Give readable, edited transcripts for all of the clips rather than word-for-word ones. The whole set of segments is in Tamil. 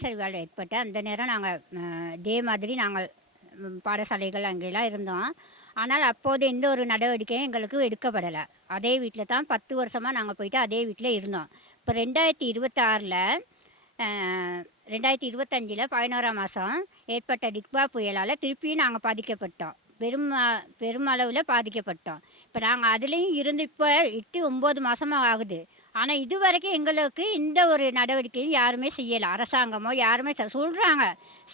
மண் சரிவால் ஏற்பட்டு அந்த நேரம் நாங்கள் இதே மாதிரி நாங்கள் பாடசாலைகள் அங்கெல்லாம் இருந்தோம். ஆனால் அப்போது எந்த ஒரு நடவடிக்கையும் எங்களுக்கு எடுக்கப்படலை. அதே வீட்டில் தான் 10 வருஷமாக நாங்கள் போயிட்டு அதே வீட்டில் இருந்தோம். இப்போ 2026ல் 2025 11ஆம் மாதம் ஏற்பட்ட டிக்பா புயலால் திருப்பியும் நாங்கள் பாதிக்கப்பட்டோம். பெருமளவில் பாதிக்கப்பட்டோம். இப்போ நாங்கள் அதுலேயும் இருந்து இப்போ 8-9 மாதமாக ஆகுது. ஆனால் இது வரைக்கும் எங்களுக்கு இந்த ஒரு நடவடிக்கையும் யாருமே செய்யலை. அரசாங்கமோ யாருமே சொல்கிறாங்க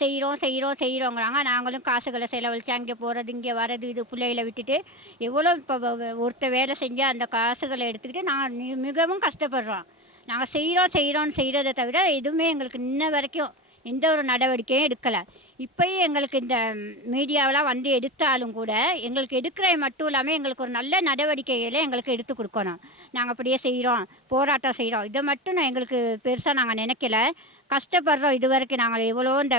செய்கிறோங்கிறாங்க. நாங்களும் காசுகளை செலவழித்து அங்கே போகிறது இங்கே வர்றது இது பிள்ளைகளை விட்டுட்டு எவ்வளோ இப்போ ஒருத்தர் வேலை செஞ்சு அந்த காசுகளை எடுத்துக்கிட்டு நாங்கள் மிகவும் கஷ்டப்படுறோம். நாங்கள் செய்கிறோன்னு செய்கிறத தவிர எதுவுமே எங்களுக்கு இன்ன வரைக்கும் எந்த ஒரு நடவடிக்கையும் எடுக்கலை. இப்போயும் எங்களுக்கு இந்த மீடியாவெலாம் வந்து எடுத்தாலும் கூட எங்களுக்கு எடுக்கிறது மட்டும் இல்லாமல் எங்களுக்கு ஒரு நல்ல நடவடிக்கைகளை எங்களுக்கு எடுத்து கொடுக்கணும். நாங்கள் அப்படியே செய்கிறோம், போராட்டம் செய்கிறோம், இதை மட்டும் எங்களுக்கு பெருசாக நாங்கள் நினைக்கல. கஷ்டப்படுறோம். இது வரைக்கும் நாங்கள் எவ்வளோ இந்த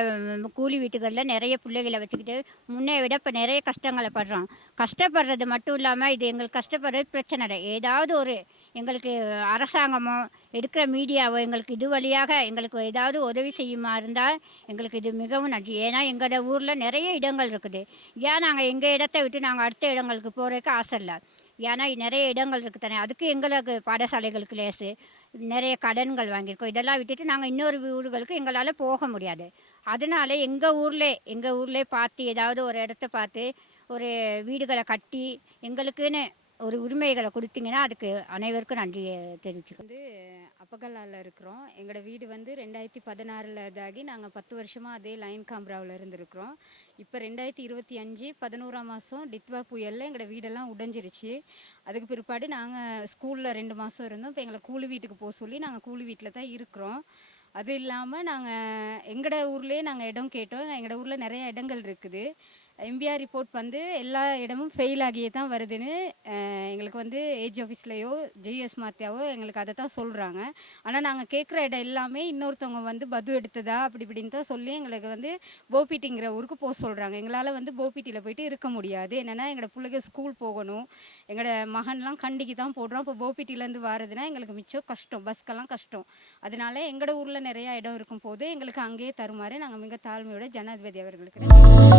கூலி வீட்டுகளில் நிறைய பிள்ளைகளை வச்சுக்கிட்டு முன்னே விட இப்போ நிறைய கஷ்டங்களை படுறோம். கஷ்டப்படுறது மட்டும் இல்லாமல் இது எங்களுக்கு கஷ்டப்படுறது பிரச்சனை இல்லை. ஏதாவது ஒரு எங்களுக்கு அரசாங்கமோ எடுக்கிற மீடியாவோ எங்களுக்கு இது வழியாக எங்களுக்கு ஏதாவது உதவி செய்யுமா இருந்தால் எங்களுக்கு இது மிகவும் நன்றி. ஏன்னா எங்களோட ஊரில் நிறைய இடங்கள் இருக்குது. ஏன் நாங்கள் எங்கள் இடத்த விட்டு நாங்கள் அடுத்த இடங்களுக்கு போகிறதுக்கு ஆசை இல்லை. ஏன்னா நிறைய இடங்கள் இருக்குது தானே. அதுக்கு எங்களுக்கு பாடசாலைகளுக்கு லேசு நிறைய கடன்கள் வாங்கியிருக்கோம். இதெல்லாம் விட்டுட்டு நாங்கள் இன்னொரு ஊர்களுக்கு எங்களால் போக முடியாது. அதனால எங்கள் ஊர்லேயே பார்த்து ஏதாவது ஒரு இடத்த பார்த்து ஒரு வீடுகளை கட்டி எங்களுக்குன்னு ஒரு உரிமைகளை கொடுத்தீங்கன்னா அதுக்கு அனைவருக்கும் நன்றி தெரிவிச்சுக்கோங்க. அப்பகல்லாவில் இருக்கிறோம். எங்களோட வீடு 2016 இதாகி நாங்கள் 10 வருஷமாக அதே லைன் காம்ராவில் இருந்திருக்கிறோம். இப்போ 2025 11ஆம் மாதம் டித்வா புயலில் எங்களோட வீடெல்லாம் உடைஞ்சிருச்சு. அதுக்கு பிற்பாடு நாங்கள் ஸ்கூலில் 2 மாதம் இருந்தோம். இப்போ எங்களை கூலி வீட்டுக்கு போக சொல்லி நாங்கள் கூலி வீட்டில் தான் இருக்கிறோம். அது இல்லாமல் நாங்கள் எங்களோட ஊர்லேயே நாங்கள் இடம் கேட்டோம். எங்களோட ஊரில் நிறைய இடங்கள் இருக்குது. எம்பிஆர் ரிப்போர்ட் எல்லா இடமும் ஃபெயில் ஆகியே தான் வருதுன்னு எங்களுக்கு ஏஜ் ஆஃபீஸ்லையோ ஜிஎஸ் மாத்தியாவோ எங்களுக்கு அதை தான் சொல்கிறாங்க. ஆனால் நாங்கள் கேட்குற இடம் எல்லாமே இன்னொருத்தவங்க பது எடுத்ததா அப்படி இப்படின்னு தான் சொல்லி எங்களுக்கு போபிட்டிங்கிற ஊருக்கு போக சொல்கிறாங்க. எங்களால் போபிட்டியில் போயிட்டு இருக்க முடியாது. என்னென்னா எங்களோட பிள்ளைங்க ஸ்கூல் போகணும். எங்களோட மகன்லாம் கண்டிக்கு தான் போடுறோம். இப்போ போபிட்டிலேருந்து வரதுன்னா எங்களுக்கு மிச்சம் கஷ்டம், பஸ்க்கெல்லாம் கஷ்டம். அதனால எங்களோட ஊரில் நிறையா இடம் இருக்கும் போது எங்களுக்கு அங்கேயே தருமாறு நாங்கள் மிக தாழ்மையோட ஜனாதிபதி அவர்களுக்கு